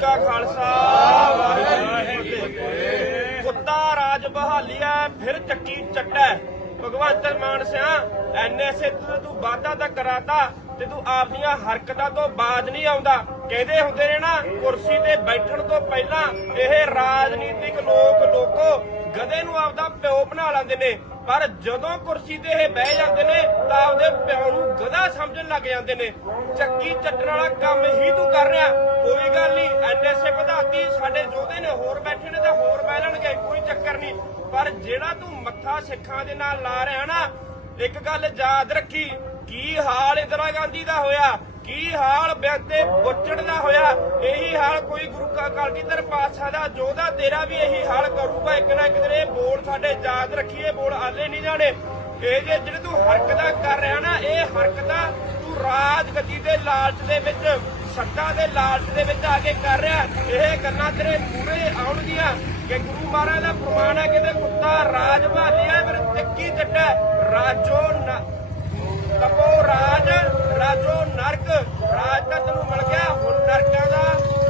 ਕਾ ਖਾਲਸਾ, ਵਾਹਿਗੁਰੂ ਜੀ ਕੀ ਫਤਿਹ। ਕੁੱਤਾ ਰਾਜ ਬਹਾਲੀਆ, ਫਿਰ ਚੱਕੀ ਚੱਟਾ। ਭਗਵੰਤ ਮਾਨ ਸਿਆ ਐਨਐਸਏ ਤੋਂ ਤੂੰ ਵਾਅਦਾ ਤਾਂ ਕਰਾਤਾ ਤੇ ਤੂੰ ਆਪਦੀਆਂ ਹਰਕਤਾਂ ਤੋਂ ਬਾਜ ਨਹੀਂ ਆਉਂਦਾ। ਕਹਿੰਦੇ ਹੁੰਦੇ ਨੇ ਨਾ, ਕੁਰਸੀ ਤੇ ਬੈਠਣ ਤੋਂ ਪਹਿਲਾਂ ਇਹ ਰਾਜਨੀਤਿਕ ਲੋਕ ਲੋਕੋ ਗਧੇ ਨੂੰ ਆਪਦਾ ਪਿਓ ਬਣਾ ਲੈਂਦੇ ਨੇ। ਪਰ ਜਦੋਂ ਕੁਰਸੀ ਤੇ ਇਹ ਬਹਿ ਜਾਂਦੇ ਨੇ, ਤਾਂ ਆਪਦੇ ਪਿਓ ਨੂੰ ਗਧਾ ਸਮਝਣ ਲੱਗ ਜਾਂਦੇ ਨੇ। ਚੱਕੀ ਚੱਟਣ ਵਾਲਾ ਕੰਮ ਹੀ ਤੂੰ ਕਰ ਰਿਹਾ। ਕੋਈ ਗੱਲ ਨਹੀਂ ਐਨਐਸਏ ਵਧਾਤੀ, ਸਾਡੇ ਯੋਧੇ ਨੇ ਹੋਰ ਬੈਠੇ ਨੇ ਤਾਂ ਹੋਰ ਬਹਿ ਲੈਣਗੇ, ਕੋਈ ਚੱਕਰ ਨਹੀਂ। ਪਰ ਜਿਹੜਾ ਤੂੰ ਮੱਥਾ ਸਿੱਖਾਂ ਦੇ ਨਾਲ ਲਾ ਰਿਹਾ ਨਾ ਇੱਕ ਗੱਲ ਯਾਦ ਰੱਖੀ, ਕੀ ਹਾਲ ਇੰਦਰਾ ਗਾਂਧੀ ਦਾ ਹੋਇਆ? ਕੀ ਹਾਲ ਬੇਅੰਤੇ ਬੁੱਚੜ ਦਾ ਹੋਇਆ? ਇਹੀ ਹਾਲ ਕੋਈ ਗੁਰੂ ਕਾ ਪਾਤਸ਼ਾਹ ਦਾ ਜੋਧਾ ਤੇਰਾ ਵੀ ਇਹੀ ਹਾਲ ਕਰੂਗਾ। ਇੱਕ ਨਾ ਇੱਕ ਦਿਨ ਇਹ ਬੋਲ ਸਾਡੇ ਯਾਦ ਰੱਖੀਏ ਬੋਲ ਆਲੇ ਨਹੀਂ ਜਾਣੇ। ਇਹ ਜੇ ਜਿਹੜੇ ਤੂੰ ਹਰਕਤਾਂ ਕਰ ਰਿਹਾ ਨਾ, ਇਹ ਹਰਕਤਾਂ ਤੂੰ ਰਾਜ ਗੱਦੀ ਦੇ ਲਾਲਚ ਦੇ ਵਿੱਚ, ਸੱਤਾ ਦੇ ਲਾਲਚ ਦੇ ਵਿੱਚ ਆ ਕੇ ਕਰ ਰਿਹਾ। ਇਹ ਗੱਲਾਂ ਤੇਰੇ ਪੂਰੇ ਆਉਣਗੀਆਂ। ਕਿ ਗੁਰੂ ਮਹਾਰਾਜ ਦਾ ਪ੍ਰਮਾਣ ਹੈ ਕਿ ਤੇ ਕੁੱਤਾ ਰਾਜ ਭਾਲਿਆ ਫਿਰ ਚੱਕੀ ਚੱਟਾ ਰਾਜੋ ਤਪੋ ਰਾਜ, ਰਾਜੋ ਨਰਕ, ਰਾਜ ਤਾਂ ਤੈਨੂੰ ਮਿਲ ਗਿਆ, ਹੁਣ ਨਰਕਾਂ ਦਾ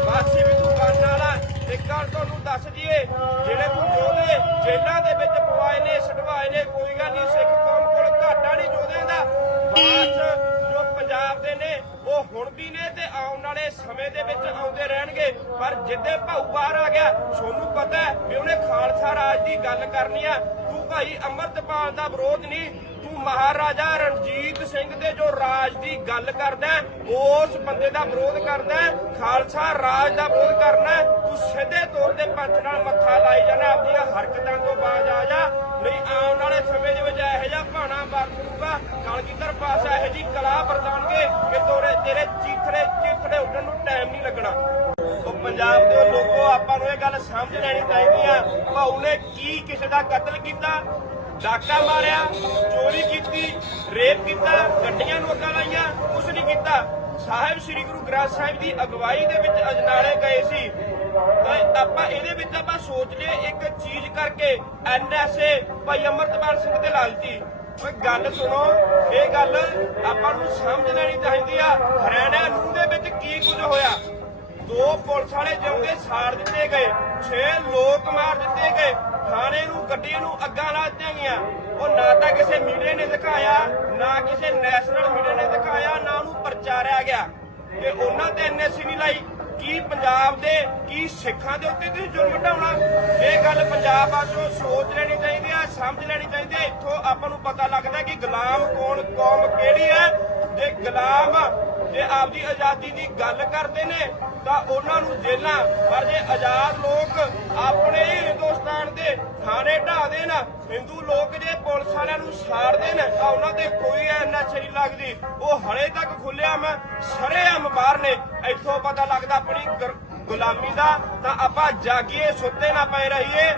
ਵਾਸੀ ਵੀ ਤੂੰ ਬਣਨ ਵਾਲਾ ਇੱਕ ਗੱਲ ਤੁਹਾਨੂੰ ਦੱਸ ਦਈਏ, ਜਿਹੜੇ ਤੂੰ ਜੋਧੇ, ਜੇਲ੍ਹਾਂ ਦੇ ਵਿੱਚ ਪਵਾਏ ਨੇ, ਛਡਵਾਏ ਨੇ, ਕੋਈ ਗੱਲ ਨਹੀਂ, ਸਿੱਖ ਕੌਮ ਕੋਲ ਘਾਟਾ ਨਹੀਂ ਜੋਧਿਆਂ ਦਾ। ਬਾਸ ਜੋ ਪੰਜਾਬ ਦੇ ਨੇ, ਉਹ ਹੁਣ ਵੀ ਨੇ ਤੇ ਆਉਣ ਵਾਲੇ ਸਮੇਂ ਦੇ ਵਿੱਚ ਆਉਂਦੇ ਰਹਿਣਗੇ। ਪਰ ਜਿੱਦੇ ਭਾਊ ਬਾਹਰ ਆ ਗਿਆ ਤੁਹਾਨੂੰ ਪਤਾ ਵੀ ਉਹਨੇ ਖਾਲਸਾ ਰਾਜ ਦੀ ਗੱਲ ਕਰਨੀ ਆ। ਭਾਈ ਅੰਮ੍ਰਿਤਪਾਲ ਦਾ ਵਿਰੋਧ ਨਹੀਂ। ਤੂੰ ਮਹਾਰਾਜਾ ਰਣਜੀਤ ਸਿੰਘ ਦੇ ਜੋ ਰਾਜ ਦੀ ਗੱਲ ਕਰਦਾ ਉਸ ਬੰਦੇ ਦਾ ਵਿਰੋਧ ਕਰਦਾ ਖਾਲਸਾ ਰਾਜ ਦਾ ਵਿਰੋਧ ਕਰਨਾ ਤੂੰ ਸਿੱਧੇ ਤੌਰ ਤੇ ਪੰਥ ਨਾਲ ਮੱਥਾ ਲਾਈ ਜਾਣਾ, ਆਪਣੀਆਂ ਹਰਕਤਾਂ ਤੋਂ ਬਾਜ ਆ ਜਾ। ਨਹੀਂ, ਆਉਣ ਵਾਲੇ ਸਮੇਂ ਦੇ ਵਿੱਚ ਇਹੋ ਜਿਹਾ ਭਾਣਾ ਵਰਤੂਗਾ ਕਲਗੀਧਰ ਪਾਸਾ ਇਹੋ ਜੀ ਕਲਾ ਵਰਤਾਉਣਗੇ ਕਿ ਤੋਰੇ ਤੇਰੇ ਚੀਥੜੇ ਚੀਥੜੇ ਉੱਡਣ ਨੂੰ ਟਾਈਮ ਨਹੀਂ ਲੱਗਣਾ। ਉਹ ਪੰਜਾਬ ਦੇ ਆਪਾਂ ਨੂੰ ਇਹ ਗੱਲ ਸਮਝ ਲੈਣੀ ਚਾਹੀਦੀ ਆ, ਭਾਊ ਨੇ ਕੀ ਕਿਸੇ ਦਾ ਕਤਲ ਕੀਤਾ, ਡਾਕਾ ਮਾਰਿਆ, ਚੋਰੀ ਕੀਤੀ, ਰੇਪ ਕੀਤਾ, ਗੱਡੀਆਂ ਨੂੰ ਅੱਗਾ ਲਾਈਆਂ, ਕੁਛ ਨਹੀਂ ਕੀਤਾ। ਸਾਹਿਬ ਸ੍ਰੀ ਗੁਰੂ ਗ੍ਰੰਥ ਸਾਹਿਬ ਦੀ ਅਗਵਾਈ ਦੇ ਵਿੱਚ ਅਜਨਾਲੇ ਗਏ ਸੀ। ਤਾਂ ਆਪਾਂ ਇਹਦੇ ਵਿੱਚ ਆਪਾਂ ਸੋਚ ਲਈਏ, ਇੱਕ ਚੀਜ਼ ਕਰਕੇ ਐਨਐਸਏ ਭਾਈ ਅਮਰਤਪਾਲ ਸਿੰਘ ਤੇ ਲਾਲਤੀ ਓਏ ਗੱਲ ਸੁਣੋ, ਇਹ ਗੱਲ ਆਪਾਂ ਨੂੰ ਸਮਝ ਲੈਣੀ ਚਾਹੀਦੀ ਆ, ਹਰਿਆਣਾ ਦੋ ਪੁਲਿਸ ਵਾਲੇ ਜਿਉਂਦੇ ਸਾੜ ਦਿੱਤੇ ਗਏ 6 ਲੋਕ ਮਾਰ ਦਿੱਤੇ ਗਏ, ਥਾਣੇ ਨੂੰ, ਗੱਡੀ ਨੂੰ ਅੱਗਾਂ ਲਾ ਦਿੱਤੀਆਂ ਗਈਆਂ। ਉਹ ਨਾ ਤਾਂ ਕਿਸੇ ਮੀਡੀਆ ਨੇ ਦਿਖਾਇਆ, ਨਾ ਕਿਸੇ ਨੈਸ਼ਨਲ ਮੀਡੀਆ ਨੇ ਦਿਖਾਇਆ, ਨਾ ਉਹਨੂੰ ਪ੍ਰਚਾਰਿਆ ਗਿਆ। ਤੇ ਉਹਨਾਂ ਤੇ ਐਨਐਸਸੀ ਨਹੀਂ ਲਾਈ, ਕੀ ਪੰਜਾਬ ਦੇ, ਕੀ ਸਿੱਖਾਂ ਦੇ ਉੱਤੇ ਤੁਸੀਂ ਜ਼ੁਲਮ ਢਾਉਣਾ ਇਹ ਗੱਲ ਪੰਜਾਬ ਵਾਸੋਂ ਸੋਚ ਲੈਣੀ ਚਾਹੀਦੀ ਆ, ਸਮਝ ਲੈਣੀ ਚਾਹੀਦੀ ਹੈ ਇੱਥੋਂ ਆਪਾਂ ਨੂੰ ਪਤਾ ਲੱਗਦਾ ਕਿ ਗੁਲਾਮ ਕੌਣ, ਕੌਮ ਕਿਹੜੀ ਹੈ? ਜੇ ਗੁਲਾਮ ਜੇ ਆਪਦੀ ਆਜ਼ਾਦੀ ਦੀ ਗੱਲ ਕਰਦੇ ਨੇ, ਤਾਂ ਉਹਨਾਂ ਨੂੰ ਜੇਲਾਂ ਪਰ ਜੇ ਆਜ਼ਾਦ ਲੋਕ ਆਪਣੇ ਹੀ ਹਿੰਦੁਸਤਾਨ ਦੇ ਥਾਣੇ ਢਾ ਦੇਣ, ਹਿੰਦੂ ਲੋਕ ਜੇ ਪੁਲਿਸ ਵਾਲਿਆਂ ਨੂੰ ਸਾੜ ਦੇਣ, ਤਾਂ ਉਹਨਾਂ ਤੇ ਕੋਈ ਐਨਾ ਨਹੀਂ ਲੱਗਦੀ। ਉਹ ਹਲੇ ਤੱਕ ਖੁੱਲਿਆ ਮੈਂ ਸਰੇਆਮ ਬਾਹਰ ਨੇ। ਇੱਥੋਂ ਪਤਾ ਲੱਗਦਾ ਆਪਣੀ ਗੁਲਾਮੀ ਦਾ, ਤਾਂ ਆਪਾਂ ਜਾਗੀਏ, ਸੁੱਤੇ ਨਾ ਪਏ ਰਹੀਏ।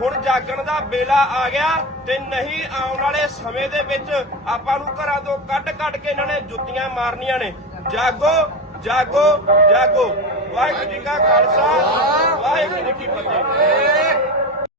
ਹੁਣ ਜਾਗਣ ਦਾ ਵੇਲਾ ਆ ਗਿਆ ਤੇ ਨਹੀਂ ਆਉਣ ਵਾਲੇ ਸਮੇਂ ਦੇ ਵਿੱਚ ਆਪਾਂ ਨੂੰ ਘਰਾਂ ਤੋਂ ਕੱਢ ਕੱਢ ਕੇ ਇਹਨਾਂ ਨੇ ਜੁੱਤੀਆਂ ਮਾਰਨੀਆਂ ਨੇ। ਜਾਗੋ ਜਾਗੋ ਜਾਗੋ। ਵਾਹਿਗੁਰੂ ਜੀ ਕਾ ਖਾਲਸਾ, ਵਾਹਿਗੁਰੂ ਜੀ ਕੀ ਫਤਿਹ।